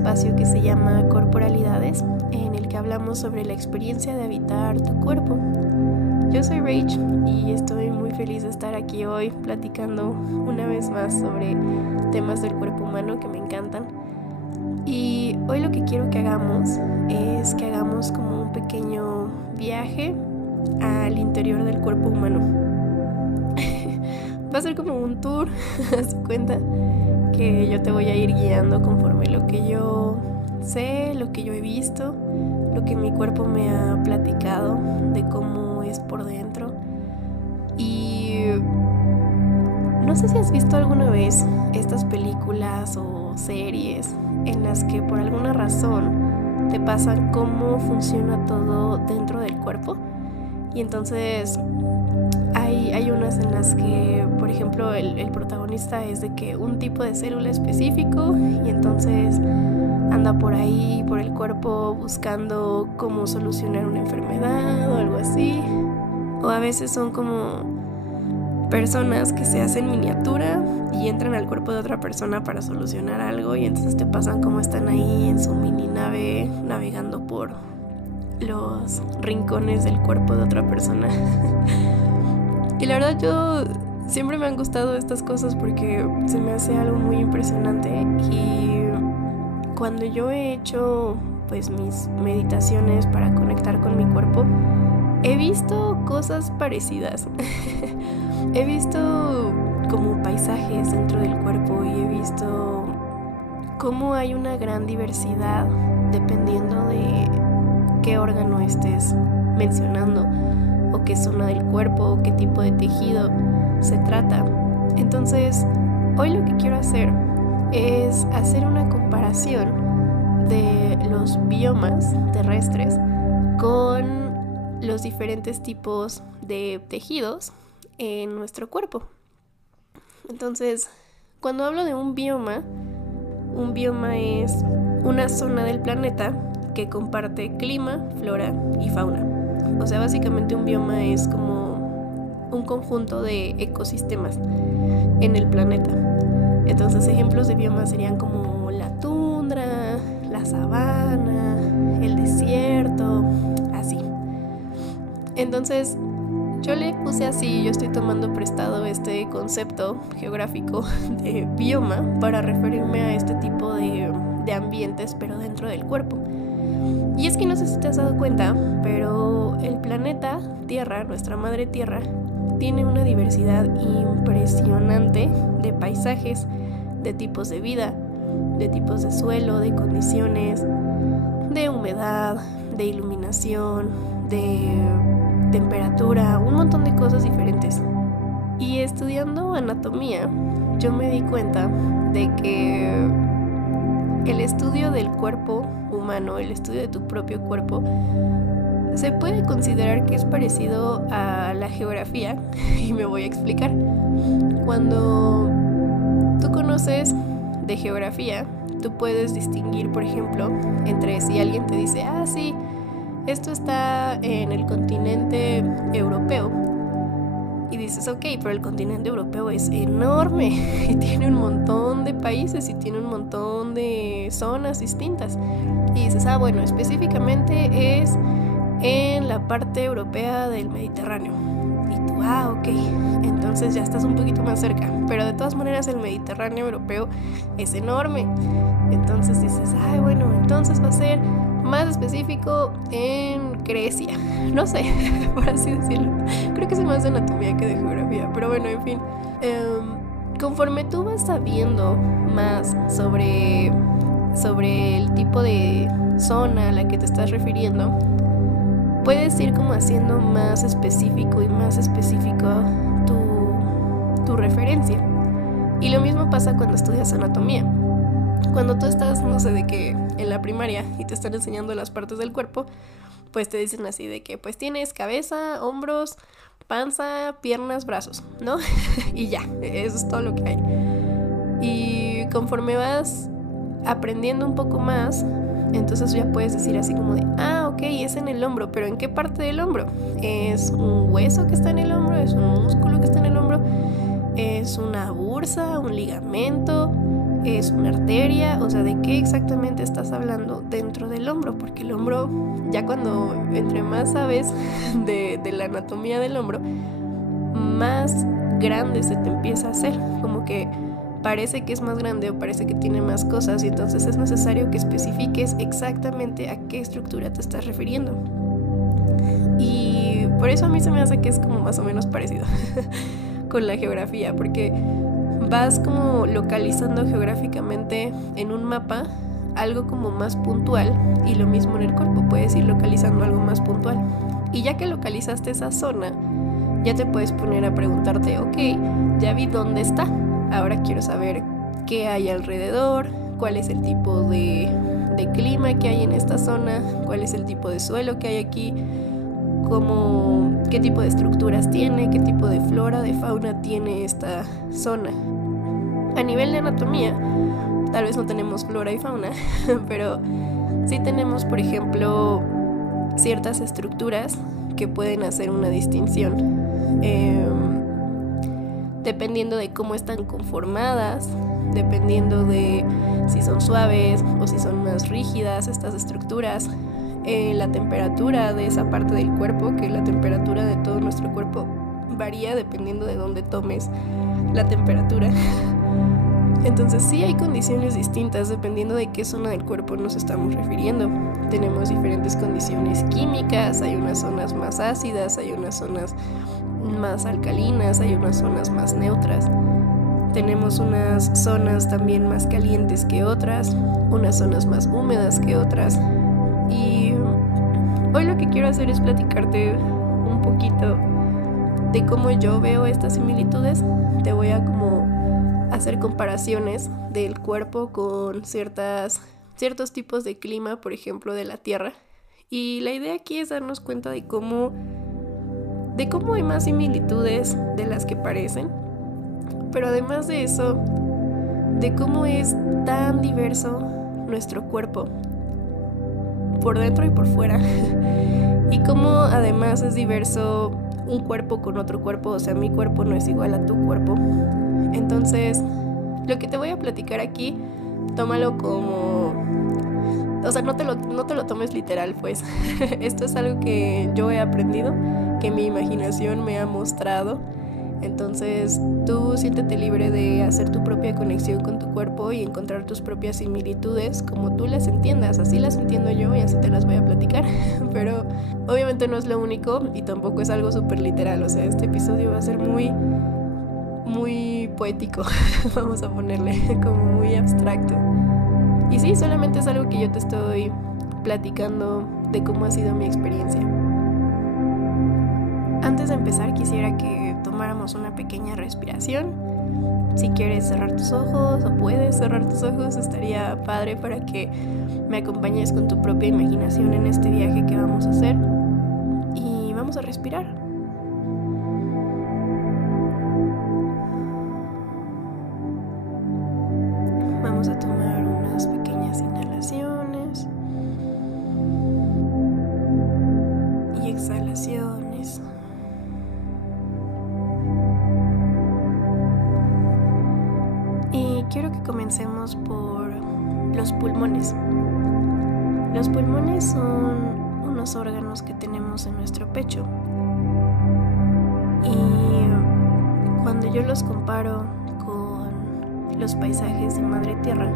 espacio que se llama Corporalidades, en el que hablamos sobre la experiencia de habitar tu cuerpo. Yo soy Rach y estoy muy feliz de estar aquí hoy platicando una vez más sobre temas del cuerpo humano que me encantan. Y hoy lo que quiero que hagamos es que hagamos como un pequeño viaje al interior del cuerpo humano. Va a ser como un tour, haz cuenta, que yo te voy a ir guiando conforme lo que yo sé, lo que yo he visto, lo que mi cuerpo me ha platicado de cómo es por dentro. Y no sé si has visto alguna vez estas películas o series en las que por alguna razón te pasan cómo funciona todo dentro del cuerpo. Y entonces hay unas en las que, por ejemplo, el protagonista es de que un tipo de célula específico y entonces anda por ahí, por el cuerpo, buscando cómo solucionar una enfermedad o algo así. O a veces son como personas que se hacen miniatura y entran al cuerpo de otra persona para solucionar algo y entonces te pasan como están ahí en su mini nave navegando por los rincones del cuerpo de otra persona. Y la verdad yo siempre me han gustado estas cosas porque se me hace algo muy impresionante. Y cuando yo he hecho pues mis meditaciones para conectar con mi cuerpo, he visto cosas parecidas. He visto como paisajes dentro del cuerpo y he visto cómo hay una gran diversidad dependiendo de qué órgano estés mencionando o qué zona del cuerpo o qué tipo de tejido se trata. Entonces, hoy lo que quiero hacer es hacer una comparación de los biomas terrestres con los diferentes tipos de tejidos en nuestro cuerpo. Entonces, cuando hablo de un bioma es una zona del planeta que comparte clima, flora y fauna. O sea, básicamente un bioma es como un conjunto de ecosistemas en el planeta. Entonces, ejemplos de biomas serían como la tundra, la sabana, el desierto, así. Entonces, yo le puse así, yo estoy tomando prestado este concepto geográfico de bioma para referirme a este tipo de ambientes, pero dentro del cuerpo. Y es que no sé si te has dado cuenta, pero el planeta Tierra, nuestra madre Tierra, tiene una diversidad impresionante de paisajes, de tipos de vida, de tipos de suelo, de condiciones, de humedad, de iluminación, de temperatura, un montón de cosas diferentes. Y estudiando anatomía, yo me di cuenta de que el estudio del cuerpo humano, el estudio de tu propio cuerpo, se puede considerar que es parecido a la geografía, y me voy a explicar. Cuando tú conoces de geografía, tú puedes distinguir, por ejemplo, entre si alguien te dice, sí, esto está en el continente europeo, y dices, ok, pero el continente europeo es enorme y tiene un montón de países y tiene un montón de zonas distintas. Y dices, bueno, específicamente es en la parte europea del Mediterráneo. Y tú, ok, entonces ya estás un poquito más cerca. Pero de todas maneras el Mediterráneo europeo es enorme. Entonces dices, bueno, entonces va a ser más específico en Grecia. No sé, por así decirlo. Creo que es más de anatomía que de geografía. Pero bueno, en fin. Conforme tú vas sabiendo más sobre el tipo de zona a la que te estás refiriendo, puedes ir como haciendo más específico y más específico tu referencia. Y lo mismo pasa cuando estudias anatomía. Cuando tú estás, no sé, de que en la primaria y te están enseñando las partes del cuerpo, pues te dicen así de que pues tienes cabeza, hombros, panza, piernas, brazos, ¿no? Y ya, eso es todo lo que hay. Y conforme vas aprendiendo un poco más, entonces ya puedes decir así como de, ok, es en el hombro, pero ¿en qué parte del hombro? ¿Es un hueso que está en el hombro? ¿Es un músculo que está en el hombro? ¿Es una bursa, un ligamento? ¿Es una arteria? O sea, ¿de qué exactamente estás hablando dentro del hombro? Porque el hombro, ya cuando entre más sabes de la anatomía del hombro, más grande se te empieza a hacer, como que parece que es más grande o parece que tiene más cosas, y entonces es necesario que especifiques exactamente a qué estructura te estás refiriendo. Y por eso a mí se me hace que es como más o menos parecido con la geografía, porque vas como localizando geográficamente en un mapa algo como más puntual, y lo mismo en el cuerpo, puedes ir localizando algo más puntual. Y ya que localizaste esa zona, ya te puedes poner a preguntarte, ok, ya vi dónde está, ahora quiero saber qué hay alrededor, cuál es el tipo de clima que hay en esta zona, cuál es el tipo de suelo que hay aquí, qué tipo de estructuras tiene, qué tipo de flora, de fauna tiene esta zona. A nivel de anatomía, tal vez no tenemos flora y fauna, pero sí tenemos, por ejemplo, ciertas estructuras que pueden hacer una distinción. Dependiendo de cómo están conformadas, dependiendo de si son suaves o si son más rígidas estas estructuras, la temperatura de esa parte del cuerpo, que la temperatura de todo nuestro cuerpo varía dependiendo de dónde tomes la temperatura. Entonces sí hay condiciones distintas dependiendo de qué zona del cuerpo nos estamos refiriendo. Tenemos diferentes condiciones químicas, hay unas zonas más ácidas, hay unas zonas más alcalinas, hay unas zonas más neutras. Tenemos unas zonas también más calientes que otras, unas zonas más húmedas que otras. Y hoy lo que quiero hacer es platicarte un poquito de cómo yo veo estas similitudes. Te voy a como hacer comparaciones del cuerpo con ciertos tipos de clima, por ejemplo, de la Tierra. Y la idea aquí es darnos cuenta de cómo hay más similitudes de las que parecen, pero además de eso, de cómo es tan diverso nuestro cuerpo, por dentro y por fuera, y cómo además es diverso un cuerpo con otro cuerpo, o sea, mi cuerpo no es igual a tu cuerpo. Entonces, lo que te voy a platicar aquí, tómalo como... O sea, no te lo tomes literal, pues. Esto es algo que yo he aprendido, que mi imaginación me ha mostrado. Entonces, tú siéntete libre de hacer tu propia conexión con tu cuerpo y encontrar tus propias similitudes como tú las entiendas. Así las entiendo yo y así te las voy a platicar. Pero obviamente no es lo único y tampoco es algo súper literal. O sea, este episodio va a ser muy poético, vamos a ponerle, como muy abstracto. Y sí, solamente es algo que yo te estoy platicando de cómo ha sido mi experiencia. Antes de empezar, quisiera que tomáramos una pequeña respiración. Si quieres cerrar tus ojos o puedes cerrar tus ojos, estaría padre para que me acompañes con tu propia imaginación en este viaje que vamos a hacer. Y vamos a respirar. Vamos a tomar unas pequeñas inhalaciones y exhalaciones. Y quiero que comencemos por los pulmones. Los pulmones son unos órganos que tenemos en nuestro pecho. Y cuando yo los comparo los paisajes de Madre Tierra,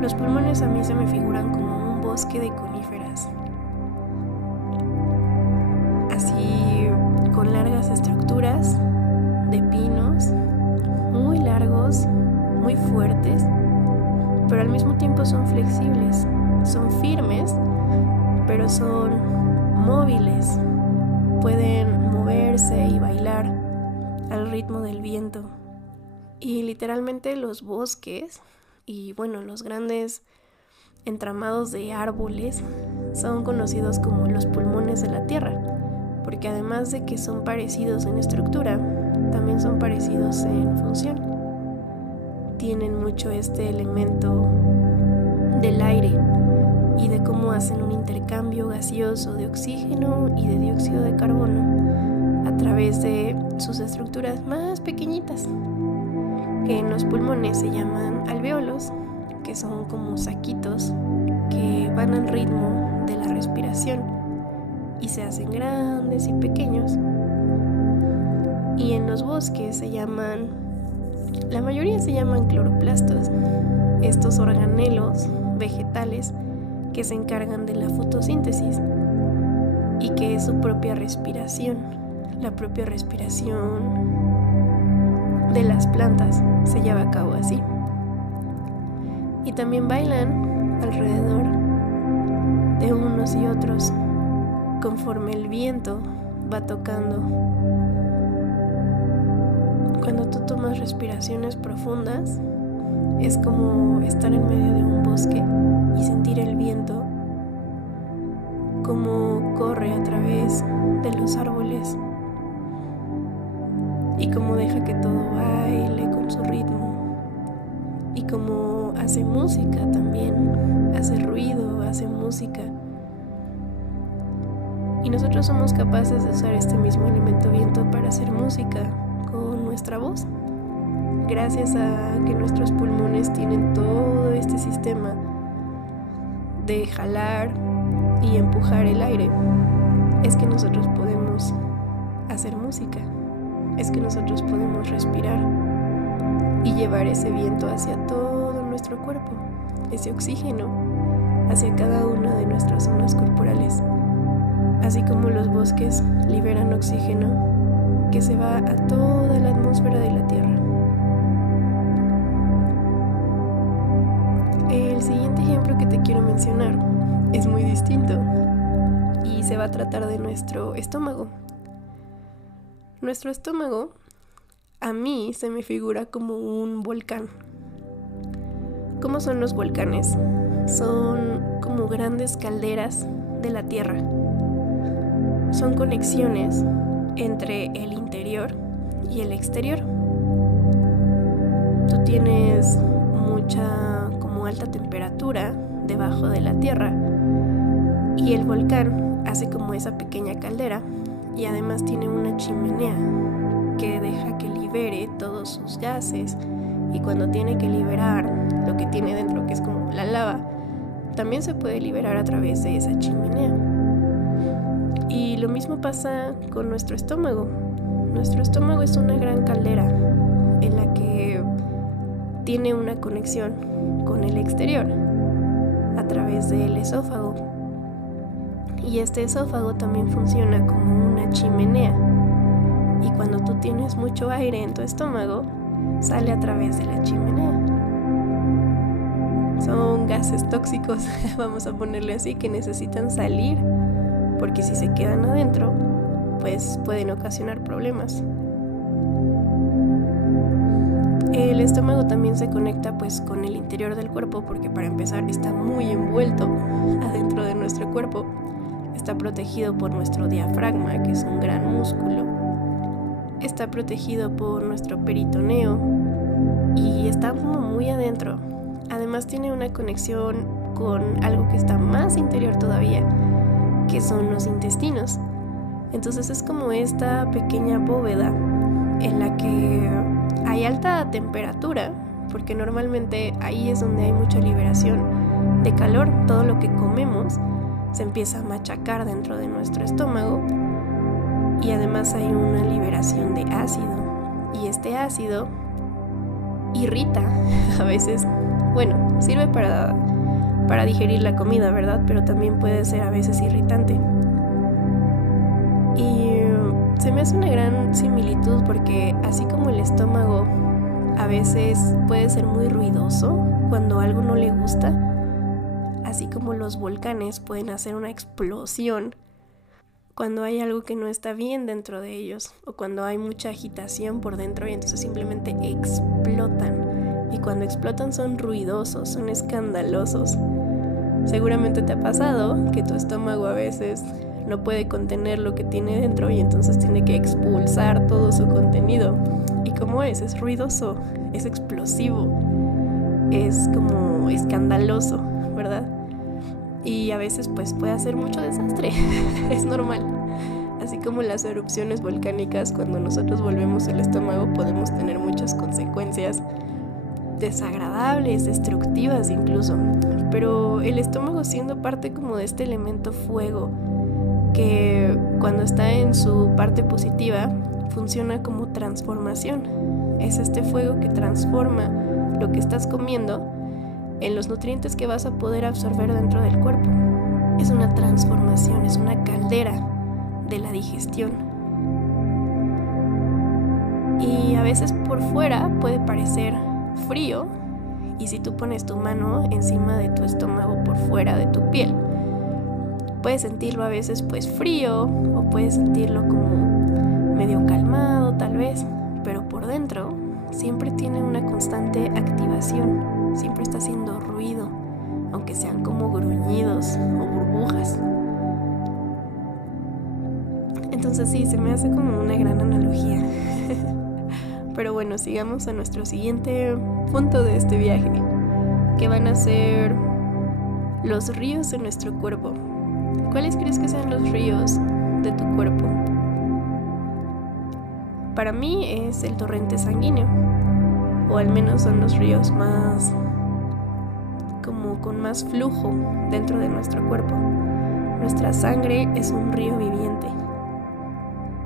los pulmones a mí se me figuran como un bosque de coníferas, así con largas estructuras de pinos, muy largos, muy fuertes, pero al mismo tiempo son flexibles, son firmes, pero son móviles, pueden moverse y bailar al ritmo del viento. Y literalmente los bosques y bueno, los grandes entramados de árboles son conocidos como los pulmones de la tierra, porque además de que son parecidos en estructura, también son parecidos en función. Tienen mucho este elemento del aire y de cómo hacen un intercambio gaseoso de oxígeno y de dióxido de carbono a través de sus estructuras más pequeñitas. que en los pulmones se llaman alvéolos, que son como saquitos que van al ritmo de la respiración y se hacen grandes y pequeños. Y en los bosques la mayoría se llaman cloroplastos, estos organelos vegetales que se encargan de la fotosíntesis y que es su propia respiración, la propia respiración de las plantas se lleva a cabo así. Y también bailan alrededor de unos y otros conforme el viento va tocando. Cuando tú tomas respiraciones profundas, es como estar en medio de un bosque y sentir el viento como corre a través de los árboles y como deja que todo baile con su ritmo y como hace música también, hace ruido, hace música. Y nosotros somos capaces de usar este mismo elemento viento para hacer música con nuestra voz, gracias a que nuestros pulmones tienen todo este sistema de jalar y empujar el aire. Es que nosotros podemos hacer música, es que nosotros podemos respirar y llevar ese viento hacia todo nuestro cuerpo, ese oxígeno hacia cada una de nuestras zonas corporales, así como los bosques liberan oxígeno que se va a toda la atmósfera de la Tierra. El siguiente ejemplo que te quiero mencionar es muy distinto y se va a tratar de nuestro estómago. Nuestro estómago a mí se me figura como un volcán. ¿Cómo son los volcanes? Son como grandes calderas de la Tierra. Son conexiones entre el interior y el exterior. Tú tienes mucha como alta temperatura debajo de la Tierra y el volcán hace como esa pequeña caldera y además tiene una chimenea que deja que libere todos sus gases, y cuando tiene que liberar lo que tiene dentro, que es como la lava, también se puede liberar a través de esa chimenea. Y lo mismo pasa con nuestro estómago. Nuestro estómago es una gran caldera en la que tiene una conexión con el exterior a través del esófago. Y este esófago también funciona como una chimenea. Y cuando tú tienes mucho aire en tu estómago, sale a través de la chimenea. Son gases tóxicos, vamos a ponerle así, que necesitan salir, porque si se quedan adentro, pues pueden ocasionar problemas. El estómago también se conecta pues con el interior del cuerpo, porque para empezar está muy envuelto adentro de nuestro cuerpo. Está protegido por nuestro diafragma, que es un gran músculo. Está protegido por nuestro peritoneo y está como muy adentro. Además tiene una conexión con algo que está más interior todavía, que son los intestinos. Entonces es como esta pequeña bóveda en la que hay alta temperatura, porque normalmente ahí es donde hay mucha liberación de calor. Todo lo que comemos se empieza a machacar dentro de nuestro estómago y además hay una liberación de ácido, y este ácido irrita a veces. Bueno, sirve para digerir la comida, ¿verdad? Pero también puede ser a veces irritante. Y se me hace una gran similitud, porque así como el estómago a veces puede ser muy ruidoso cuando algo no le gusta, así como los volcanes pueden hacer una explosión cuando hay algo que no está bien dentro de ellos, o cuando hay mucha agitación por dentro y entonces simplemente explotan. Y cuando explotan son ruidosos, son escandalosos. Seguramente te ha pasado que tu estómago a veces no puede contener lo que tiene dentro y entonces tiene que expulsar todo su contenido. ¿Y cómo es? Es ruidoso, es explosivo, es como escandaloso, ¿verdad? Y a veces pues puede hacer mucho desastre, es normal. Así como las erupciones volcánicas, cuando nosotros volvemos el estómago podemos tener muchas consecuencias desagradables, destructivas incluso. Pero el estómago, siendo parte como de este elemento fuego, que cuando está en su parte positiva funciona como transformación. Es este fuego que transforma lo que estás comiendo en los nutrientes que vas a poder absorber dentro del cuerpo. Es una transformación, es una caldera de la digestión. Y a veces por fuera puede parecer frío, y si tú pones tu mano encima de tu estómago por fuera de tu piel, puedes sentirlo a veces pues frío, o puedes sentirlo como medio calmado tal vez, pero por dentro siempre tiene una constante activación, siempre está haciendo ruido, aunque sean como gruñidos o burbujas. Entonces sí, se me hace como una gran analogía. Pero bueno, sigamos a nuestro siguiente punto de este viaje, que van a ser los ríos de nuestro cuerpo. ¿Cuáles crees que sean los ríos de tu cuerpo? Para mí es el torrente sanguíneo, o al menos son los ríos más, como con más flujo dentro de nuestro cuerpo. Nuestra sangre es un río viviente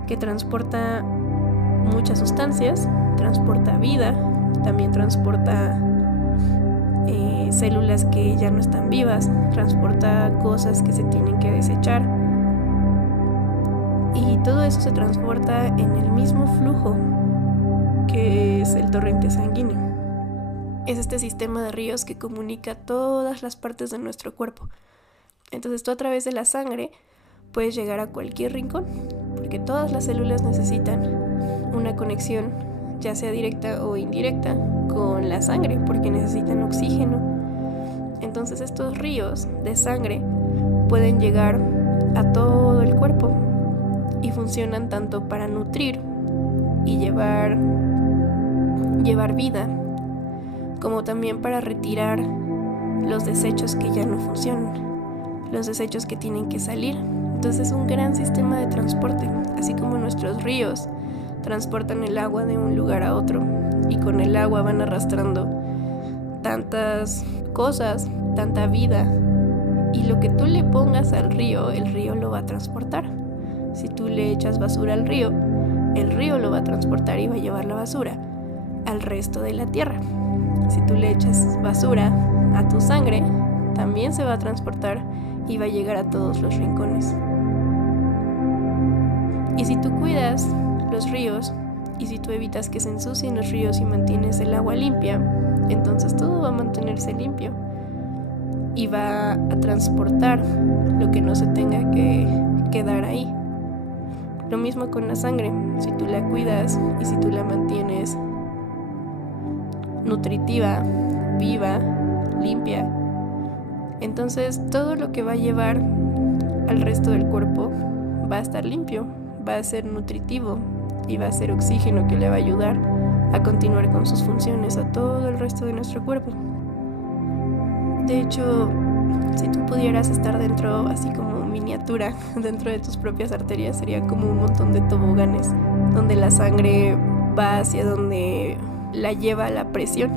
que transporta muchas sustancias, transporta vida, también transporta células que ya no están vivas, transporta cosas que se tienen que desechar, y todo eso se transporta en el mismo flujo que es el torrente sanguíneo. Es este sistema de ríos que comunica todas las partes de nuestro cuerpo. Entonces tú a través de la sangre puedes llegar a cualquier rincón, porque todas las células necesitan una conexión, ya sea directa o indirecta, con la sangre, porque necesitan oxígeno. Entonces estos ríos de sangre pueden llegar a todo el cuerpo y funcionan tanto para nutrir y llevar vida, como también para retirar los desechos que ya no funcionan, los desechos que tienen que salir. Entonces es un gran sistema de transporte, así como nuestros ríos transportan el agua de un lugar a otro, y con el agua van arrastrando tantas cosas, tanta vida, y lo que tú le pongas al río, el río lo va a transportar. Si tú le echas basura al río, el río lo va a transportar y va a llevar la basura al resto de la tierra. Si tú le echas basura a tu sangre, también se va a transportar y va a llegar a todos los rincones. Y si tú cuidas los ríos, y si tú evitas que se ensucien los ríos y mantienes el agua limpia, entonces todo va a mantenerse limpio y va a transportar lo que no se tenga que quedar ahí. Lo mismo con la sangre, si tú la cuidas y si tú la mantienes nutritiva, viva, limpia, entonces todo lo que va a llevar al resto del cuerpo va a estar limpio, va a ser nutritivo y va a ser oxígeno que le va a ayudar a continuar con sus funciones a todo el resto de nuestro cuerpo. De hecho, si tú pudieras estar dentro, así como miniatura, dentro de tus propias arterias, sería como un montón de toboganes donde la sangre va hacia donde la lleva la presión.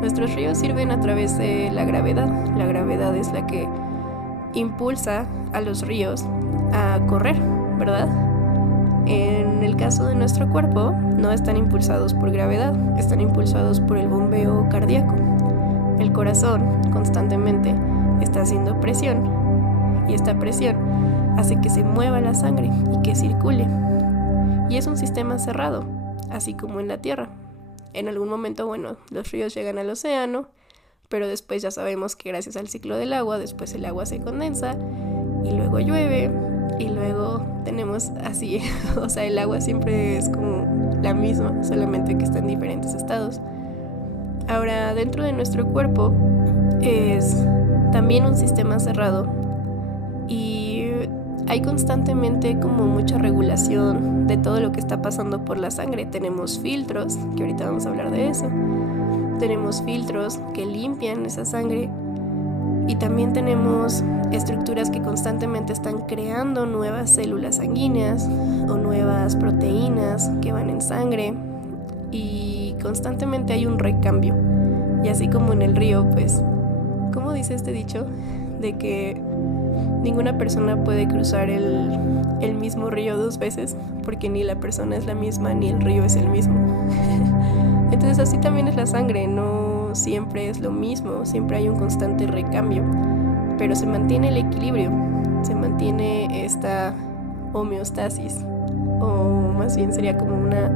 Nuestros ríos sirven a través de la gravedad. La gravedad es la que impulsa a los ríos a correr, ¿verdad? En el caso de nuestro cuerpo, no están impulsados por gravedad, están impulsados por el bombeo cardíaco. El corazón constantemente está haciendo presión, y esta presión hace que se mueva la sangre y que circule. Y es un sistema cerrado, así como en la Tierra. En algún momento, bueno, los ríos llegan al océano, pero después ya sabemos que gracias al ciclo del agua, después el agua se condensa y luego llueve y luego tenemos así, o sea, el agua siempre es como la misma, solamente que está en diferentes estados. Ahora, dentro de nuestro cuerpo es también un sistema cerrado y hay constantemente como mucha regulación de todo lo que está pasando por la sangre. Tenemos filtros, que ahorita vamos a hablar de eso. Tenemos filtros que limpian esa sangre Y también tenemos estructuras que constantemente están creando nuevas células sanguíneas o nuevas proteínas que van en sangre, y constantemente hay un recambio. Y así como en el río, pues, ¿cómo dice este dicho? De que ninguna persona puede cruzar el mismo río 2 veces, porque ni la persona es la misma ni el río es el mismo. Entonces así también es la sangre, no siempre es lo mismo, siempre hay un constante recambio, pero se mantiene el equilibrio, se mantiene esta homeostasis, o más bien sería como una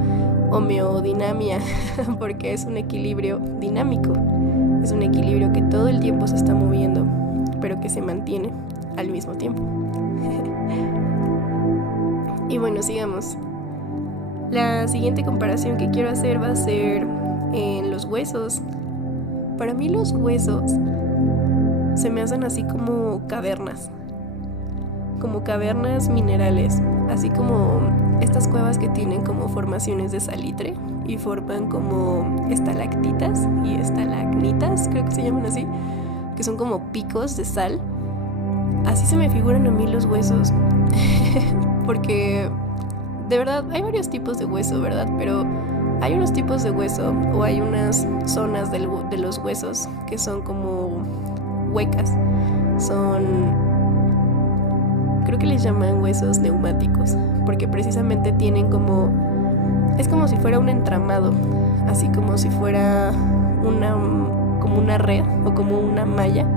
homeodinamia, porque es un equilibrio dinámico, es un equilibrio que todo el tiempo se está moviendo, pero que se mantiene al mismo tiempo. Y bueno, sigamos. La siguiente comparación que quiero hacer va a ser en los huesos. Para mí los huesos se me hacen así como cavernas minerales, así como estas cuevas que tienen como formaciones de salitre y forman como estalactitas y estalagnitas, creo que se llaman así, que son como picos de sal. Así se me figuran a mí los huesos, porque de verdad hay varios tipos de hueso, ¿verdad? Pero hay unos tipos de hueso o hay unas zonas de los huesos que son como huecas, creo que les llaman huesos neumáticos, porque precisamente tienen es como si fuera un entramado, así como si fuera como una red o como una malla,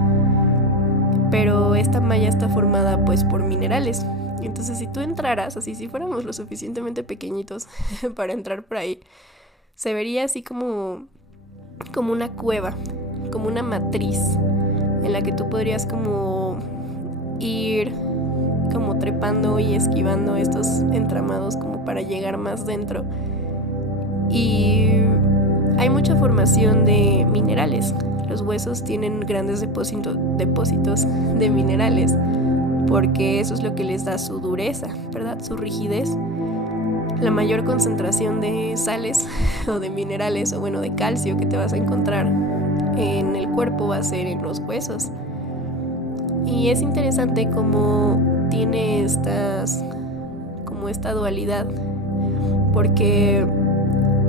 pero esta malla está formada pues por minerales. Entonces si tú entraras así, si fuéramos lo suficientemente pequeñitos para entrar por ahí, se vería así como una cueva, como una matriz en la que tú podrías como ir como trepando y esquivando estos entramados como para llegar más dentro. Y hay mucha formación de minerales. Los huesos tienen grandes depósitos de minerales, porque eso es lo que les da su dureza, ¿verdad? Su rigidez. La mayor concentración de sales o de minerales, o bueno, de calcio que te vas a encontrar en el cuerpo va a ser en los huesos. Y es interesante cómo tiene esta dualidad, porque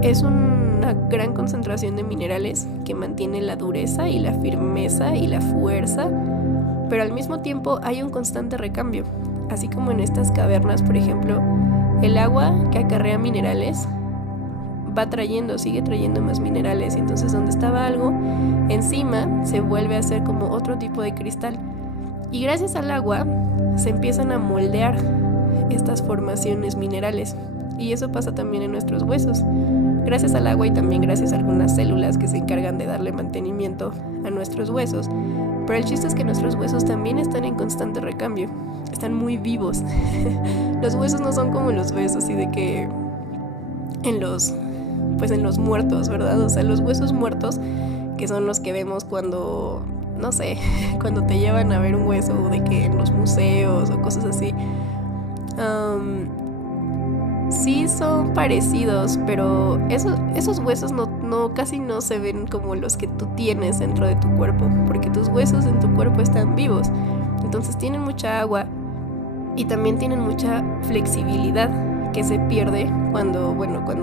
es una gran concentración de minerales que mantiene la dureza y la firmeza y la fuerza, pero al mismo tiempo hay un constante recambio, así como en estas cavernas, por ejemplo, el agua que acarrea minerales sigue trayendo más minerales, y entonces donde estaba algo encima se vuelve a hacer como otro tipo de cristal, y gracias al agua se empiezan a moldear estas formaciones minerales, y eso pasa también en nuestros huesos, gracias al agua y también gracias a algunas células que se encargan de darle mantenimiento a nuestros huesos. Pero el chiste es que nuestros huesos también están en constante recambio, están muy vivos. Los huesos no son como los ves así de que en los muertos, ¿verdad? O sea, los huesos muertos, que son los que vemos cuando, no sé, cuando te llevan a ver un hueso, de que en los museos o cosas así, sí son parecidos, pero esos huesos casi no se ven como los que tú tienes dentro de tu cuerpo, porque tus huesos en tu cuerpo están vivos, entonces tienen mucha agua y también tienen mucha flexibilidad que se pierde cuando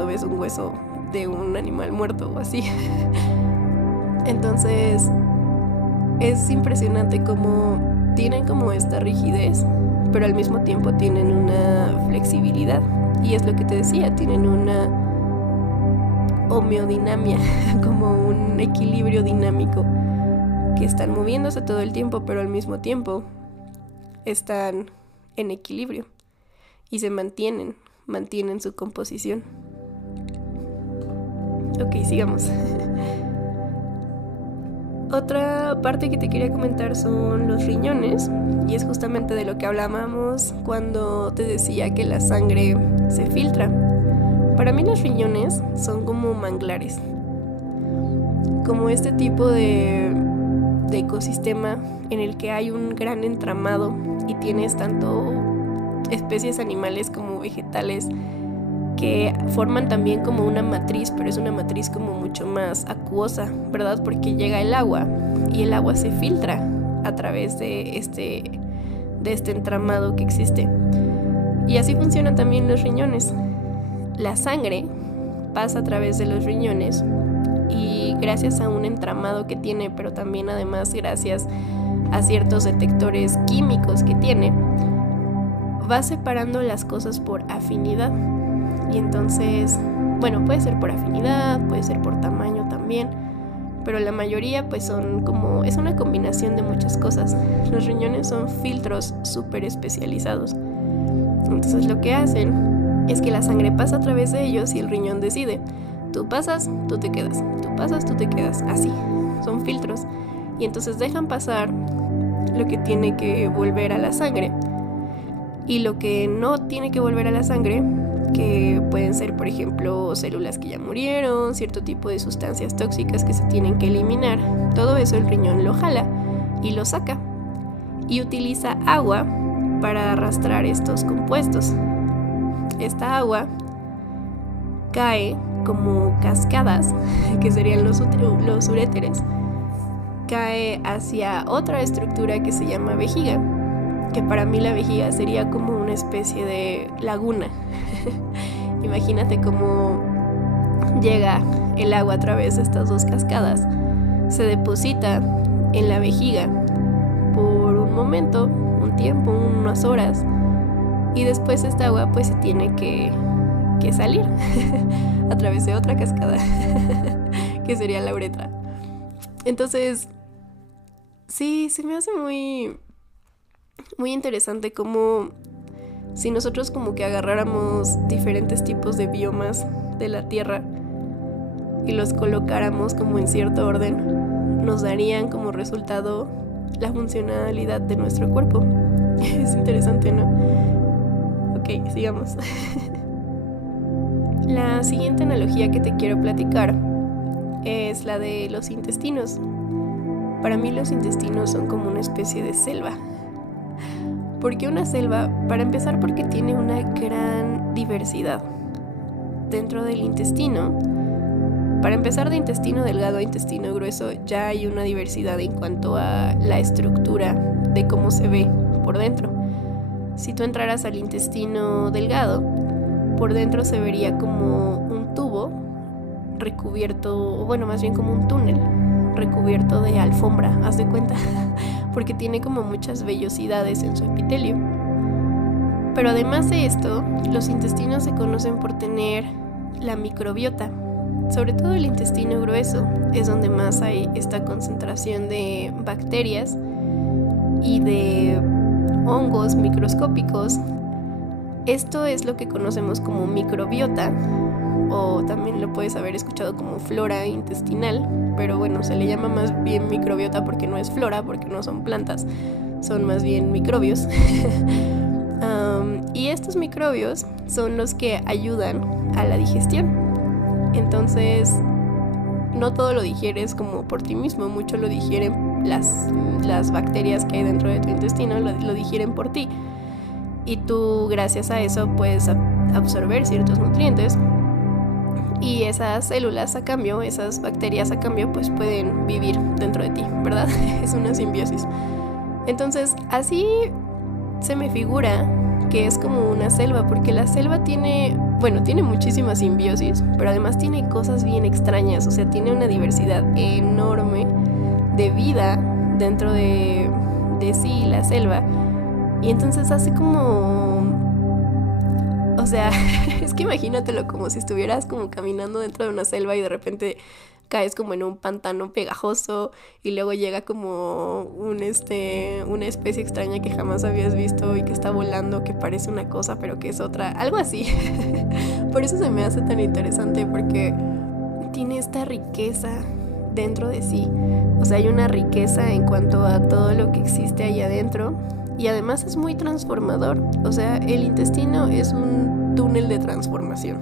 ves un hueso de un animal muerto o así. Entonces es impresionante cómo tienen como esta rigidez, pero al mismo tiempo tienen una flexibilidad. Y es lo que te decía, tienen una homeodinamia, como un equilibrio dinámico, que están moviéndose todo el tiempo, pero al mismo tiempo están en equilibrio y se mantienen su composición. Ok, sigamos. Otra parte que te quería comentar son los riñones, y es justamente de lo que hablábamos cuando te decía que la sangre se filtra. Para mí los riñones son como manglares, como este tipo de ecosistema en el que hay un gran entramado y tienes tanto especies animales como vegetales que forman también como una matriz, pero es una matriz como mucho más acuosa, ¿verdad? Porque llega el agua y el agua se filtra a través de este entramado que existe. Y así funcionan también los riñones. La sangre pasa a través de los riñones y gracias a un entramado que tiene, pero también además gracias a ciertos detectores químicos que tiene, va separando las cosas por afinidad. Y entonces, bueno, puede ser por afinidad, puede ser por tamaño también, pero la mayoría pues es una combinación de muchas cosas. Los riñones son filtros súper especializados. Entonces lo que hacen es que la sangre pasa a través de ellos y el riñón decide: tú pasas, tú te quedas, tú pasas, tú te quedas, así. Son filtros. Y entonces dejan pasar lo que tiene que volver a la sangre y lo que no tiene que volver a la sangre, que pueden ser, por ejemplo, células que ya murieron, cierto tipo de sustancias tóxicas que se tienen que eliminar. Todo eso el riñón lo jala y lo saca y utiliza agua para arrastrar estos compuestos. Esta agua cae como cascadas, que serían los uréteres, cae hacia otra estructura que se llama vejiga, que para mí la vejiga sería como una especie de laguna. Imagínate cómo llega el agua a través de estas dos cascadas, se deposita en la vejiga por un momento, un tiempo, unas horas, y después esta agua pues se tiene que salir a través de otra cascada que sería la uretra. Entonces sí, se me hace muy interesante como si nosotros como que agarráramos diferentes tipos de biomas de la Tierra y los colocáramos como en cierto orden, nos darían como resultado la funcionalidad de nuestro cuerpo. Es interesante, ¿no? Ok, sigamos. La siguiente analogía que te quiero platicar es la de los intestinos. Para mí los intestinos son como una especie de selva. ¿Por qué una selva? Para empezar, porque tiene una gran diversidad dentro del intestino. Para empezar, de intestino delgado a intestino grueso ya hay una diversidad en cuanto a la estructura de cómo se ve por dentro. Si tú entraras al intestino delgado, por dentro se vería como un tubo recubierto, bueno, más bien como un túnel recubierto de alfombra, haz de cuenta, porque tiene como muchas vellosidades en su epitelio. Pero además de esto, los intestinos se conocen por tener la microbiota. Sobre todo el intestino grueso es donde más hay esta concentración de bacterias y de hongos microscópicos. Esto es lo que conocemos como microbiota, o también lo puedes haber escuchado como flora intestinal, pero bueno, se le llama más bien microbiota porque no es flora, porque no son plantas, son más bien microbios. Y estos microbios son los que ayudan a la digestión. Entonces, no todo lo digieres como por ti mismo, mucho lo digieren las bacterias que hay dentro de tu intestino, lo digieren por ti. Y tú, gracias a eso, puedes absorber ciertos nutrientes. Y esas células a cambio, esas bacterias a cambio, pues pueden vivir dentro de ti, ¿verdad? Es una simbiosis. Entonces, así se me figura que es como una selva, porque la selva tiene muchísima simbiosis, pero además tiene cosas bien extrañas, o sea, tiene una diversidad enorme de vida dentro de sí, la selva. Y entonces hace como... O sea, es que imagínatelo como si estuvieras como caminando dentro de una selva y de repente caes como en un pantano pegajoso y luego llega como una especie extraña que jamás habías visto y que está volando, que parece una cosa pero que es otra, algo así. Por eso se me hace tan interesante, porque tiene esta riqueza dentro de sí. O sea, hay una riqueza en cuanto a todo lo que existe ahí adentro. Y además es muy transformador. O sea, el intestino es un túnel de transformación.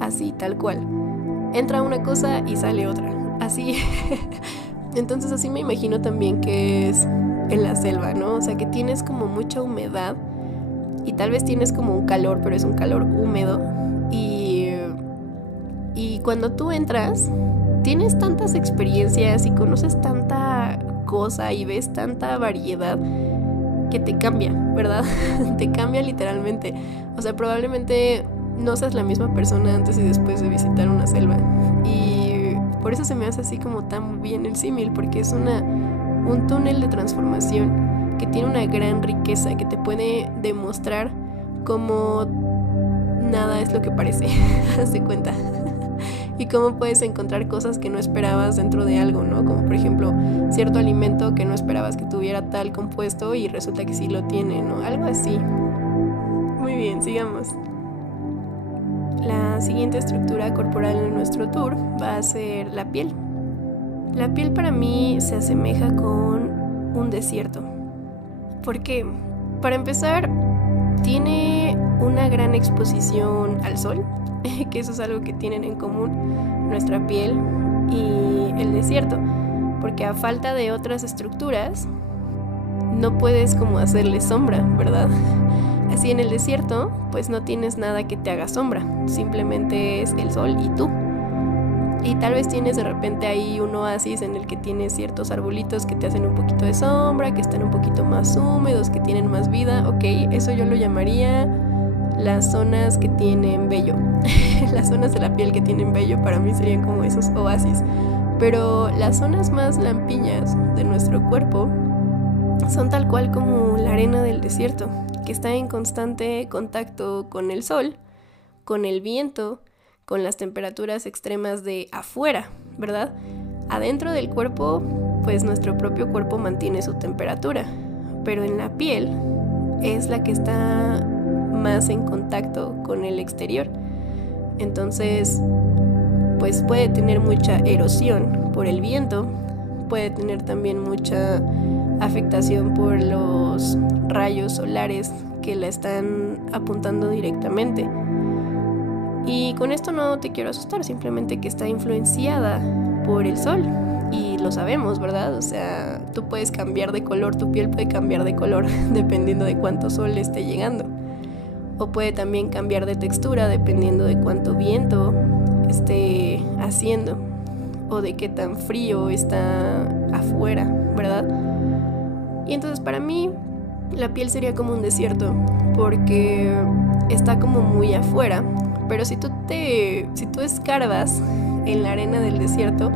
Así, tal cual. Entra una cosa y sale otra. Así. Entonces así me imagino también que es en la selva, ¿no? O sea, que tienes como mucha humedad. Y tal vez tienes como un calor, pero es un calor húmedo. Y cuando tú entras, tienes tantas experiencias y conoces tanta cosa y ves tanta variedad que te cambia, ¿verdad? Te cambia literalmente. O sea, probablemente no seas la misma persona antes y después de visitar una selva. Y por eso se me hace así como tan bien el símil, porque es un túnel de transformación que tiene una gran riqueza, que te puede demostrar cómo nada es lo que parece, haz de cuenta. Y cómo puedes encontrar cosas que no esperabas dentro de algo, ¿no? Como por ejemplo, cierto alimento que no esperabas que tuviera tal compuesto y resulta que sí lo tiene, ¿no? Algo así. Muy bien, sigamos. La siguiente estructura corporal en nuestro tour va a ser la piel. La piel para mí se asemeja con un desierto. ¿Por qué? Para empezar, tiene una gran exposición al sol, que eso es algo que tienen en común nuestra piel y el desierto, porque a falta de otras estructuras no puedes como hacerle sombra, ¿verdad? Así en el desierto pues no tienes nada que te haga sombra, simplemente es el sol y tú. Y tal vez tienes de repente ahí un oasis en el que tienes ciertos arbolitos que te hacen un poquito de sombra, que están un poquito más húmedos, que tienen más vida. Ok, eso yo lo llamaría las zonas que tienen vello. Las zonas de la piel que tienen vello para mí serían como esos oasis. Pero las zonas más lampiñas de nuestro cuerpo son tal cual como la arena del desierto, que está en constante contacto con el sol, con el viento, con las temperaturas extremas de afuera, ¿verdad? Adentro del cuerpo, pues nuestro propio cuerpo mantiene su temperatura, pero en la piel es la que está más en contacto con el exterior. Entonces, pues puede tener mucha erosión por el viento, puede tener también mucha afectación por los rayos solares que la están apuntando directamente. Y con esto no te quiero asustar, simplemente que está influenciada por el sol. Y lo sabemos, ¿verdad? O sea, tú puedes cambiar de color, tu piel puede cambiar de color dependiendo de cuánto sol le esté llegando. O puede también cambiar de textura dependiendo de cuánto viento esté haciendo. O de qué tan frío está afuera, ¿verdad? Y entonces para mí la piel sería como un desierto, porque está como muy afuera. Pero si tú escarbas en la arena del desierto,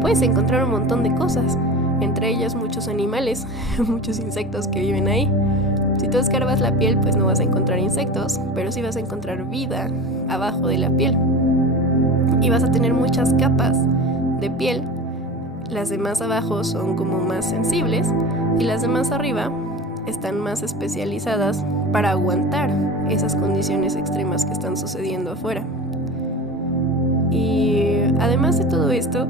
puedes encontrar un montón de cosas, entre ellas muchos animales, muchos insectos que viven ahí. Si tú escarbas la piel, pues no vas a encontrar insectos, pero sí vas a encontrar vida abajo de la piel. Y vas a tener muchas capas de piel. Las de más abajo son como más sensibles y las de más arriba están más especializadas para aguantar esas condiciones extremas que están sucediendo afuera. Y además de todo esto,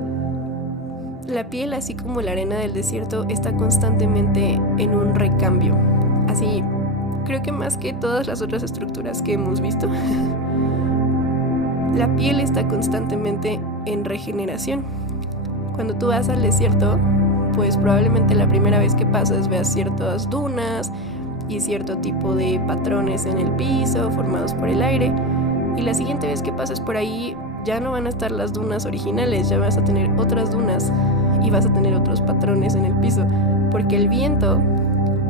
la piel, así como la arena del desierto, está constantemente en un recambio. Así, creo que más que todas las otras estructuras que hemos visto, la piel está constantemente en regeneración. Cuando tú vas al desierto, pues probablemente la primera vez que pasas veas ciertas dunas y cierto tipo de patrones en el piso formados por el aire, y la siguiente vez que pases por ahí ya no van a estar las dunas originales, ya vas a tener otras dunas y vas a tener otros patrones en el piso, porque el viento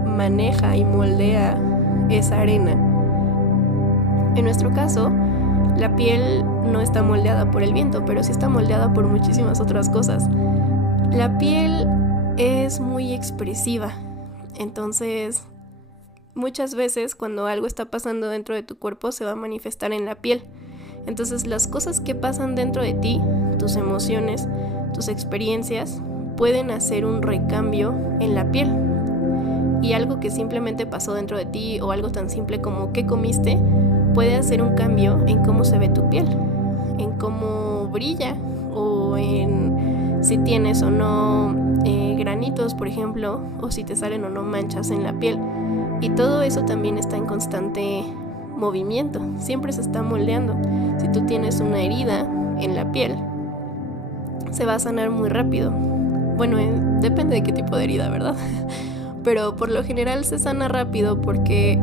maneja y moldea esa arena. En nuestro caso, la piel no está moldeada por el viento, pero sí está moldeada por muchísimas otras cosas. La piel es muy expresiva, entonces muchas veces cuando algo está pasando dentro de tu cuerpo se va a manifestar en la piel. Entonces las cosas que pasan dentro de ti, tus emociones, tus experiencias, pueden hacer un recambio en la piel. Y algo que simplemente pasó dentro de ti, o algo tan simple como qué comiste, puede hacer un cambio en cómo se ve tu piel, en cómo brilla, o en si tienes o no granitos, por ejemplo, o si te salen o no manchas en la piel. Y todo eso también está en constante movimiento, siempre se está moldeando. Si tú tienes una herida en la piel, se va a sanar muy rápido. Bueno, depende de qué tipo de herida, ¿verdad? Pero por lo general se sana rápido porque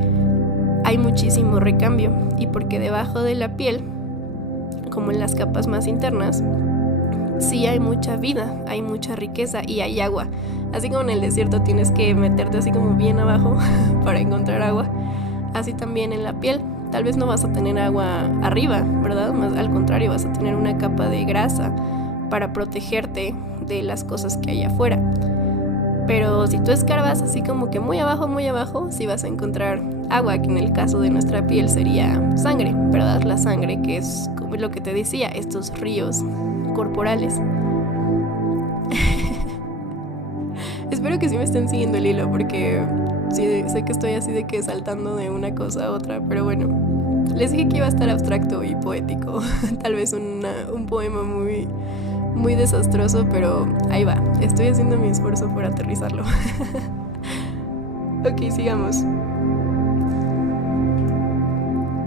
hay muchísimo recambio, y porque debajo de la piel, como en las capas más internas, sí hay mucha vida, hay mucha riqueza y hay agua. Así como en el desierto tienes que meterte así como bien abajo para encontrar agua, así también en la piel. Tal vez no vas a tener agua arriba, ¿verdad? Más al contrario, vas a tener una capa de grasa para protegerte de las cosas que hay afuera. Pero si tú escarbas así como que muy abajo, sí vas a encontrar agua, que en el caso de nuestra piel sería sangre, ¿verdad? La sangre, que es como lo que te decía, estos ríos corporales. Espero que sí me estén siguiendo el hilo, porque sí, sé que estoy así de que saltando de una cosa a otra, pero bueno, les dije que iba a estar abstracto y poético. Tal vez un poema muy desastroso, pero ahí va, estoy haciendo mi esfuerzo por aterrizarlo. Ok, sigamos.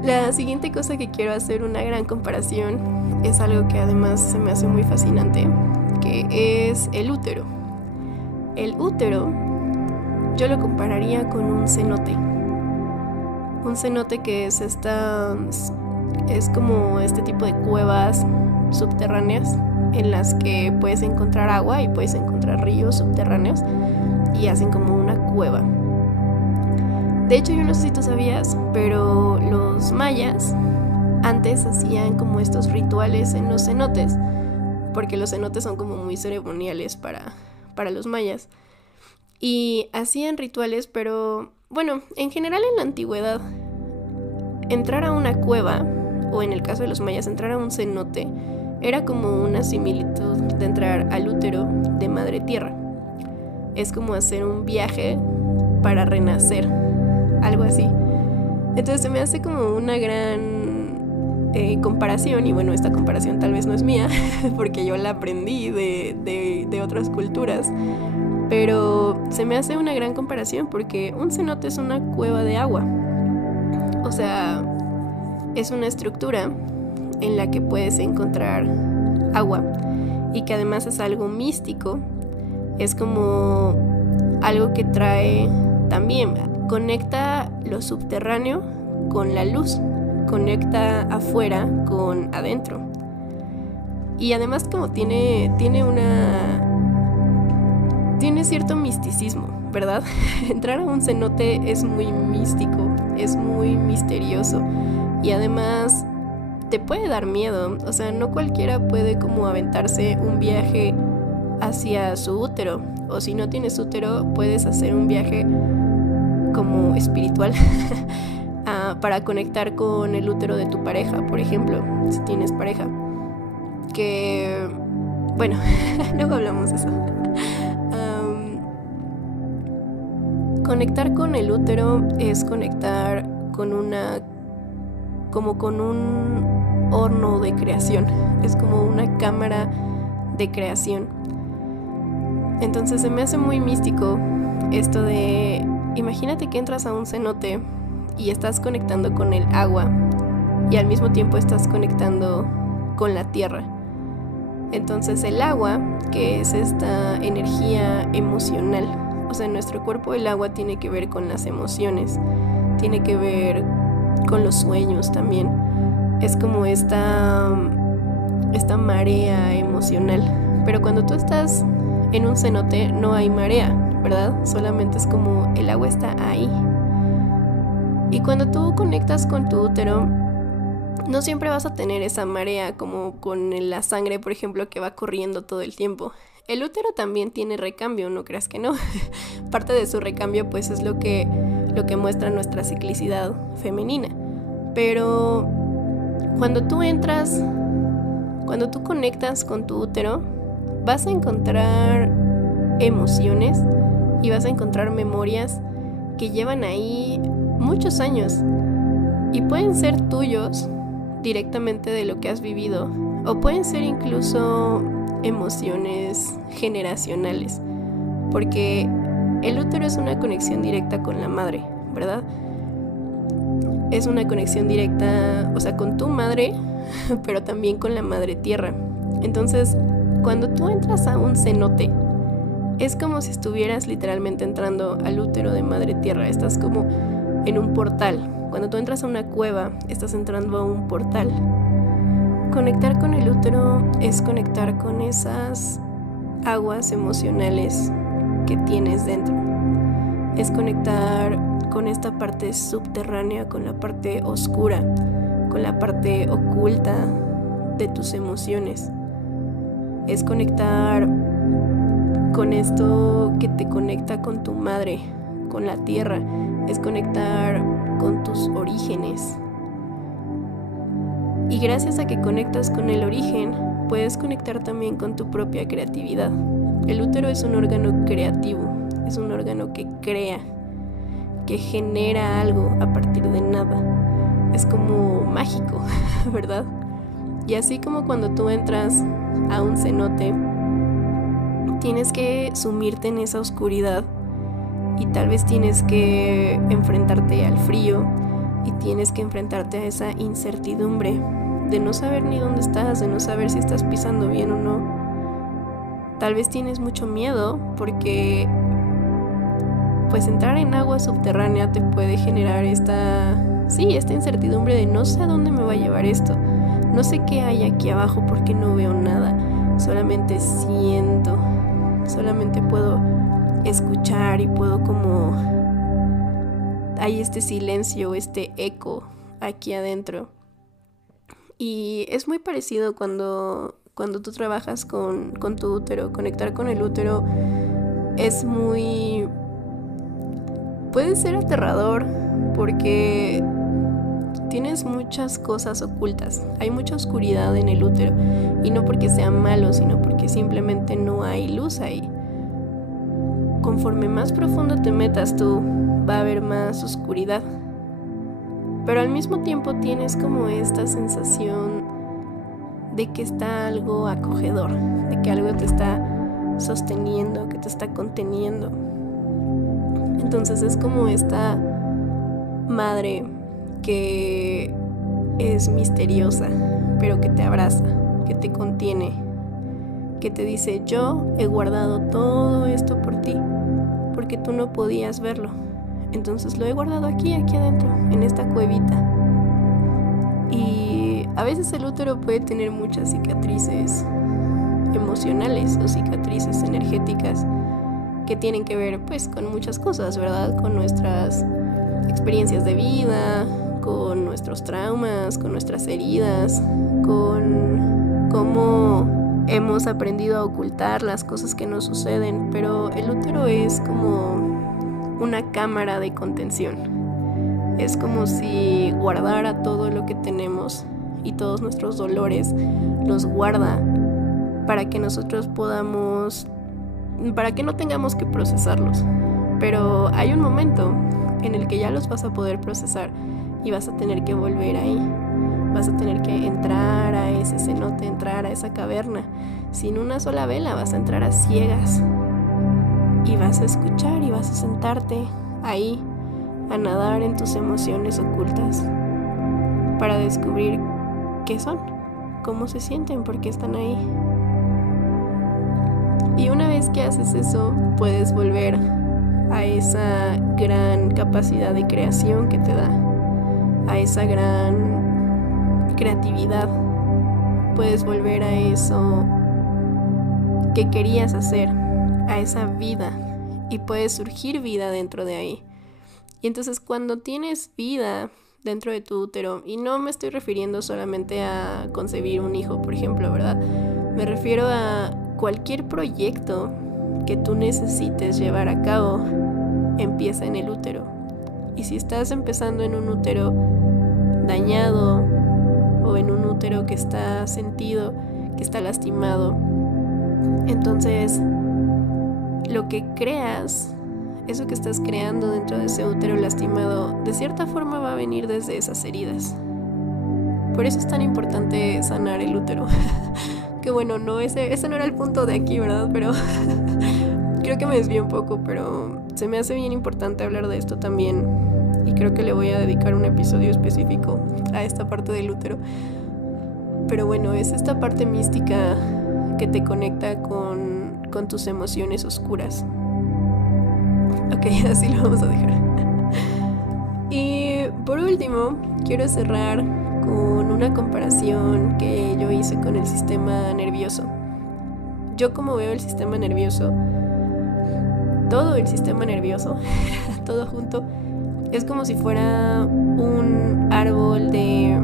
La siguiente cosa que quiero hacer una gran comparación es algo que además se me hace muy fascinante, que es el útero. El útero yo lo compararía con un cenote. Un cenote que es como este tipo de cuevas subterráneas en las que puedes encontrar agua y puedes encontrar ríos subterráneos y hacen como una cueva. De hecho, yo no sé si tú sabías, pero los mayas antes hacían como estos rituales en los cenotes, porque los cenotes son como muy ceremoniales para los mayas. Y hacían rituales, pero bueno, en general en la antigüedad, entrar a una cueva, o en el caso de los mayas, entrar a un cenote, era como una similitud de entrar al útero de Madre Tierra. Es como hacer un viaje para renacer, algo así. Entonces se me hace como una gran comparación, y bueno, esta comparación tal vez no es mía, porque yo la aprendí de otras culturas, pero se me hace una gran comparación porque un cenote es una cueva de agua. O sea, es una estructura en la que puedes encontrar agua y que además es algo místico. Es como algo que trae también, conecta lo subterráneo con la luz, conecta afuera con adentro. Y además como tiene cierto misticismo, ¿verdad? Entrar a un cenote es muy místico, es muy misterioso y además te puede dar miedo. O sea, no cualquiera puede como aventarse un viaje hacia su útero, o si no tienes útero puedes hacer un viaje como espiritual para conectar con el útero de tu pareja, por ejemplo, si tienes pareja, que bueno, luego hablamos de eso. Conectar con el útero es conectar con un horno de creación, es como una cámara de creación. Entonces se me hace muy místico esto de, imagínate que entras a un cenote y estás conectando con el agua y al mismo tiempo estás conectando con la tierra. Entonces el agua, que es esta energía emocional, o sea, en nuestro cuerpo el agua tiene que ver con las emociones, tiene que ver con los sueños también. Es como esta marea emocional. Pero cuando tú estás en un cenote no hay marea, ¿verdad? Solamente es como el agua está ahí. Y cuando tú conectas con tu útero, no siempre vas a tener esa marea como con la sangre, por ejemplo, que va corriendo todo el tiempo. El útero también tiene recambio, no creas que no. Parte de su recambio pues es lo que muestra nuestra ciclicidad femenina. Pero cuando tú conectas con tu útero, vas a encontrar emociones y vas a encontrar memorias que llevan ahí muchos años y pueden ser tuyos directamente de lo que has vivido, o pueden ser incluso emociones generacionales, porque el útero es una conexión directa con la madre, ¿verdad? Es una conexión directa, o sea, con tu madre, pero también con la madre tierra. Entonces, cuando tú entras a un cenote, es como si estuvieras literalmente entrando al útero de madre tierra. Estás como en un portal. Cuando tú entras a una cueva, estás entrando a un portal. Conectar con el útero es conectar con esas aguas emocionales que tienes dentro. Es conectar con esta parte subterránea, con la parte oscura, con la parte oculta de tus emociones. Es conectar con esto que te conecta con tu madre, con la tierra. Es conectar con tus orígenes. Y gracias a que conectas con el origen, puedes conectar también con tu propia creatividad. El útero es un órgano creativo, es un órgano que crea, que genera algo a partir de nada. Es como mágico, ¿verdad? Y así como cuando tú entras a un cenote, tienes que sumirte en esa oscuridad y tal vez tienes que enfrentarte al frío y tienes que enfrentarte a esa incertidumbre de no saber ni dónde estás, de no saber si estás pisando bien o no. Tal vez tienes mucho miedo porque pues entrar en agua subterránea te puede generar esta incertidumbre de no sé a dónde me va a llevar esto. No sé qué hay aquí abajo porque no veo nada. Solamente siento, solamente puedo escuchar y puedo como... hay este silencio, este eco aquí adentro. Y es muy parecido cuando tú trabajas con tu útero. Conectar con el útero es muy... puede ser aterrador porque tienes muchas cosas ocultas. Hay mucha oscuridad en el útero. Y no porque sea malo, sino porque simplemente no hay luz ahí. Conforme más profundo te metas tú, va a haber más oscuridad. Pero al mismo tiempo tienes como esta sensación de que está algo acogedor, de que algo te está sosteniendo, que te está conteniendo. Entonces es como esta madre que es misteriosa, pero que te abraza, que te contiene, que te dice: yo he guardado todo esto por ti, porque tú no podías verlo. Entonces lo he guardado aquí adentro, en esta cuevita. Y a veces el útero puede tener muchas cicatrices emocionales o cicatrices energéticas que tienen que ver pues con muchas cosas, ¿verdad? Con nuestras experiencias de vida, con nuestros traumas, con nuestras heridas, con cómo hemos aprendido a ocultar las cosas que nos suceden. Pero el útero es como una cámara de contención. Es como si guardara todo lo que tenemos y todos nuestros dolores los guarda para que nosotros podamos, para que no tengamos que procesarlos. Pero hay un momento en el que ya los vas a poder procesar y vas a tener que volver ahí. Vas a tener que entrar a ese cenote, entrar a esa caverna. Sin una sola vela, vas a entrar a ciegas. Y vas a escuchar y vas a sentarte ahí a nadar en tus emociones ocultas para descubrir qué son, cómo se sienten, por qué están ahí. Y una vez que haces eso, puedes volver a esa gran capacidad de creación que te da, a esa gran creatividad. Puedes volver a eso que querías hacer, a esa vida, y puede surgir vida dentro de ahí. Y entonces cuando tienes vida dentro de tu útero, y no me estoy refiriendo solamente a concebir un hijo, por ejemplo, ¿verdad? Me refiero a cualquier proyecto que tú necesites llevar a cabo, empieza en el útero. Y si estás empezando en un útero dañado o en un útero que está sentido, que está lastimado, entonces lo que creas, eso que estás creando dentro de ese útero lastimado, de cierta forma va a venir desde esas heridas. Por eso es tan importante sanar el útero. Que bueno, no, ese no era el punto de aquí, ¿verdad? Pero creo que me desvío un poco, pero se me hace bien importante hablar de esto también. Y creo que le voy a dedicar un episodio específico a esta parte del útero. Pero bueno, es esta parte mística que te conecta con tus emociones oscuras. Ok, así lo vamos a dejar. Y por último, quiero cerrar con una comparación que yo hice con el sistema nervioso. Yo, como veo el sistema nervioso, todo el sistema nervioso, todo junto. Es como si fuera un árbol de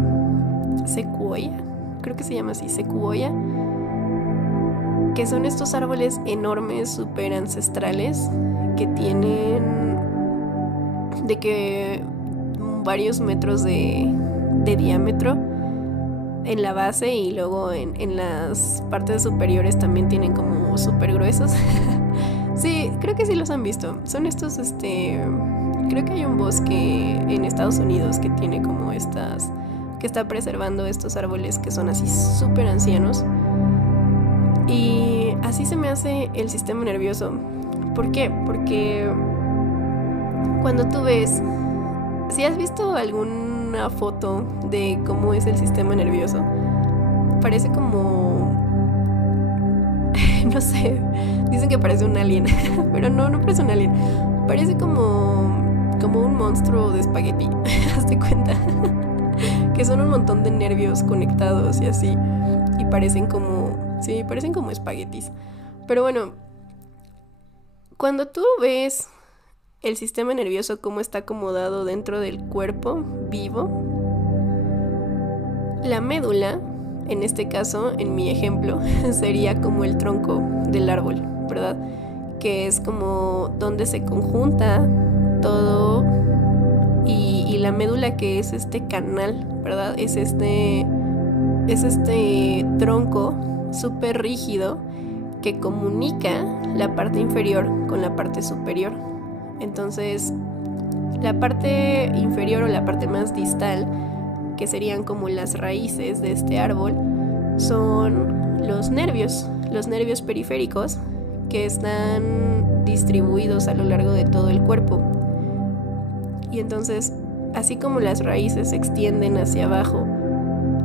secuoya, creo que se llama así, secuoya, que son estos árboles enormes, súper ancestrales, que tienen de que varios metros de diámetro en la base, y luego en las partes superiores también tienen como súper gruesos. Sí, creo que sí los han visto. Son estos, creo que hay un bosque en Estados Unidos que tiene como que está preservando estos árboles que son así súper ancianos. Y así se me hace el sistema nervioso. ¿Por qué? Porque cuando tú ves, si has visto alguna foto de cómo es el sistema nervioso, parece como, no sé, dicen que parece un alien, pero no parece un alien, parece como un monstruo de espagueti, hazte cuenta, que son un montón de nervios conectados y así, y parecen como espaguetis. Pero bueno, cuando tú ves el sistema nervioso cómo está acomodado dentro del cuerpo vivo, la médula, en este caso, en mi ejemplo, sería como el tronco del árbol, ¿verdad? Que es como donde se conjunta todo, y la médula, que es este canal, ¿verdad? Es este tronco súper rígido que comunica la parte inferior con la parte superior. Entonces, la parte inferior o la parte más distal, que serían como las raíces de este árbol, son los nervios periféricos, que están distribuidos a lo largo de todo el cuerpo. Y entonces, así como las raíces se extienden hacia abajo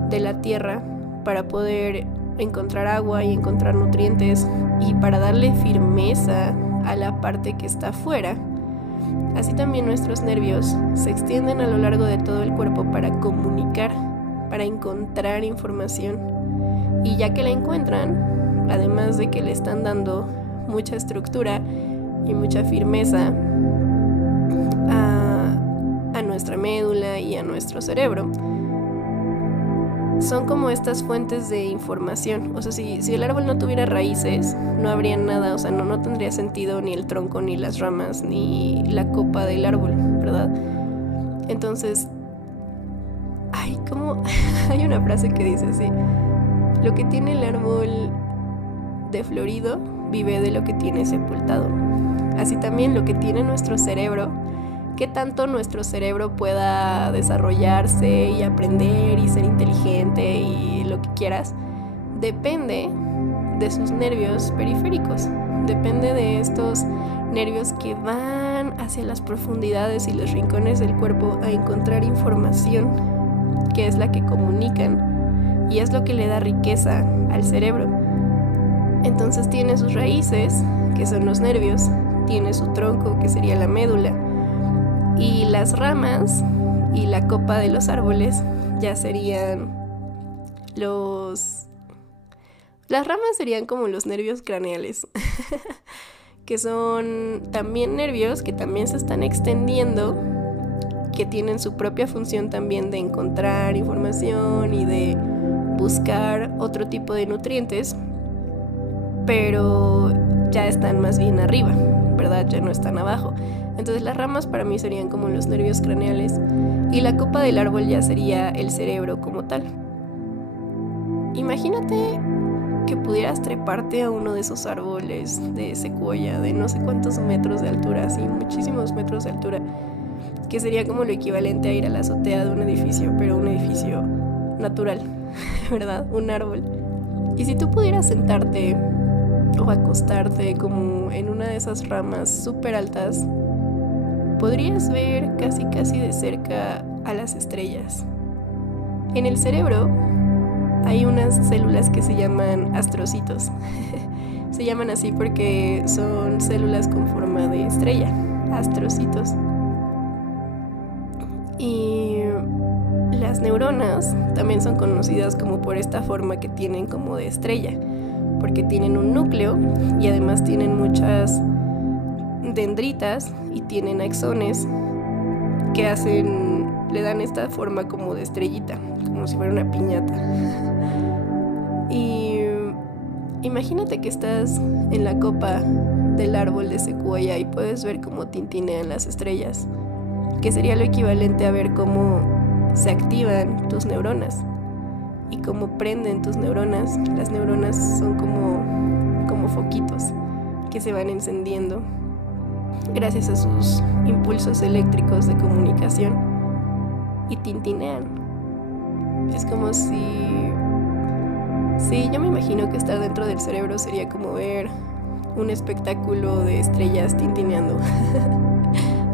de la tierra para poder encontrar agua y encontrar nutrientes y para darle firmeza a la parte que está afuera, así también nuestros nervios se extienden a lo largo de todo el cuerpo para comunicar, para encontrar información. Y ya que la encuentran, además de que le están dando mucha estructura y mucha firmeza a nuestra médula y a nuestro cerebro, son como estas fuentes de información. O sea, si el árbol no tuviera raíces, no habría nada. O sea, no tendría sentido ni el tronco, ni las ramas, ni la copa del árbol, ¿verdad? Entonces, hay una frase que dice así: lo que tiene el árbol de florido vive de lo que tiene sepultado. Así también lo que tiene nuestro cerebro, qué tanto nuestro cerebro pueda desarrollarse y aprender y ser inteligente y lo que quieras, depende de sus nervios periféricos, depende de estos nervios que van hacia las profundidades y los rincones del cuerpo a encontrar información, que es la que comunican y es lo que le da riqueza al cerebro. Entonces tiene sus raíces, que son los nervios, tiene su tronco, que sería la médula, y las ramas y la copa de los árboles ya serían las ramas serían como los nervios craneales, que son también nervios que también se están extendiendo, que tienen su propia función también de encontrar información y de buscar otro tipo de nutrientes, pero ya están más bien arriba, ¿verdad? Ya no están abajo. Entonces las ramas para mí serían como los nervios craneales y la copa del árbol ya sería el cerebro como tal. Imagínate que pudieras treparte a uno de esos árboles de secuoya de no sé cuántos metros de altura, así muchísimos metros de altura, que sería como lo equivalente a ir a la azotea de un edificio, pero un edificio natural, ¿verdad? Un árbol. Y si tú pudieras sentarte o acostarte como en una de esas ramas súper altas, podrías ver casi de cerca a las estrellas. En el cerebro hay unas células que se llaman astrocitos. Se llaman así porque son células con forma de estrella, astrocitos. Y las neuronas también son conocidas como por esta forma que tienen como de estrella, porque tienen un núcleo y además tienen dendritas y tienen axones que le dan esta forma como de estrellita, como si fuera una piñata. Y imagínate que estás en la copa del árbol de secuoya y puedes ver cómo tintinean las estrellas, que sería lo equivalente a ver cómo se activan tus neuronas y cómo prenden tus neuronas. Las neuronas son como foquitos que se van encendiendo gracias a sus impulsos eléctricos de comunicación y tintinean. Es como si... Sí, yo me imagino que estar dentro del cerebro sería como ver un espectáculo de estrellas tintineando.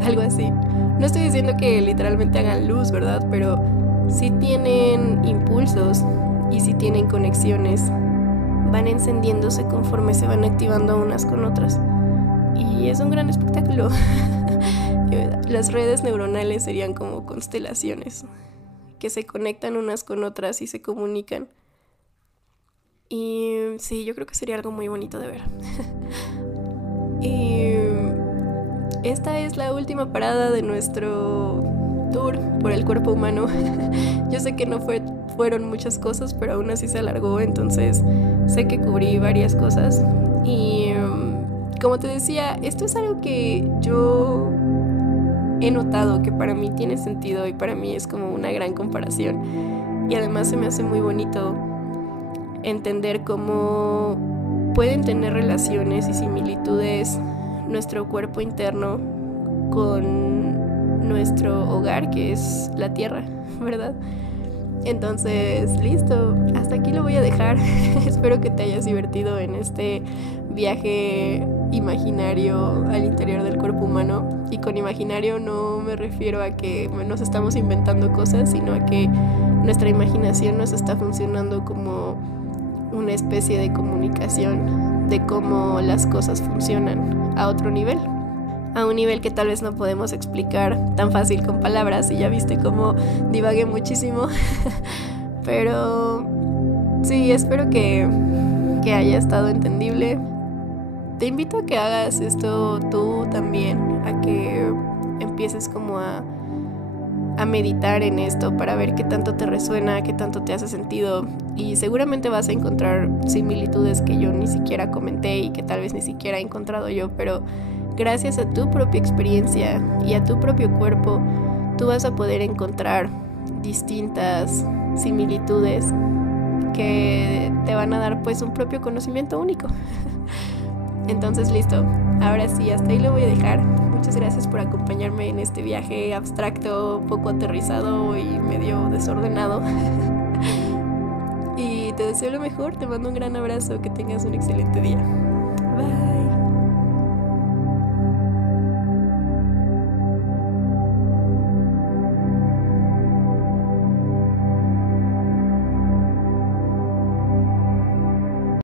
Algo así. No estoy diciendo que literalmente hagan luz, ¿verdad? Pero sí tienen impulsos y sí tienen conexiones. Van encendiéndose conforme se van activando unas con otras. Y es un gran espectáculo. Las redes neuronales serían como constelaciones que se conectan unas con otras y se comunican. Y sí, yo creo que sería algo muy bonito de ver. Y esta es la última parada de nuestro tour por el cuerpo humano. Yo sé que no fueron muchas cosas, pero aún así se alargó, entonces sé que cubrí varias cosas. Y como te decía, esto es algo que yo he notado que para mí tiene sentido y para mí es como una gran comparación. Y además se me hace muy bonito entender cómo pueden tener relaciones y similitudes nuestro cuerpo interno con nuestro hogar, que es la tierra, ¿verdad? Entonces, listo, hasta aquí lo voy a dejar. Espero que te hayas divertido en este viaje imaginario al interior del cuerpo humano. Y con imaginario no me refiero a que nos estamos inventando cosas, sino a que nuestra imaginación nos está funcionando como una especie de comunicación de cómo las cosas funcionan a otro nivel, a un nivel que tal vez no podemos explicar tan fácil con palabras. Y ya viste cómo divagué muchísimo. Pero sí, espero que haya estado entendible. Te invito a que hagas esto tú también, a que empieces como a meditar en esto para ver qué tanto te resuena, qué tanto te hace sentido, y seguramente vas a encontrar similitudes que yo ni siquiera comenté y que tal vez ni siquiera he encontrado yo, pero gracias a tu propia experiencia y a tu propio cuerpo, tú vas a poder encontrar distintas similitudes que te van a dar pues un propio conocimiento único. Entonces listo, ahora sí, hasta ahí lo voy a dejar. Muchas gracias por acompañarme en este viaje abstracto, poco aterrizado y medio desordenado. Y te deseo lo mejor, te mando un gran abrazo, que tengas un excelente día.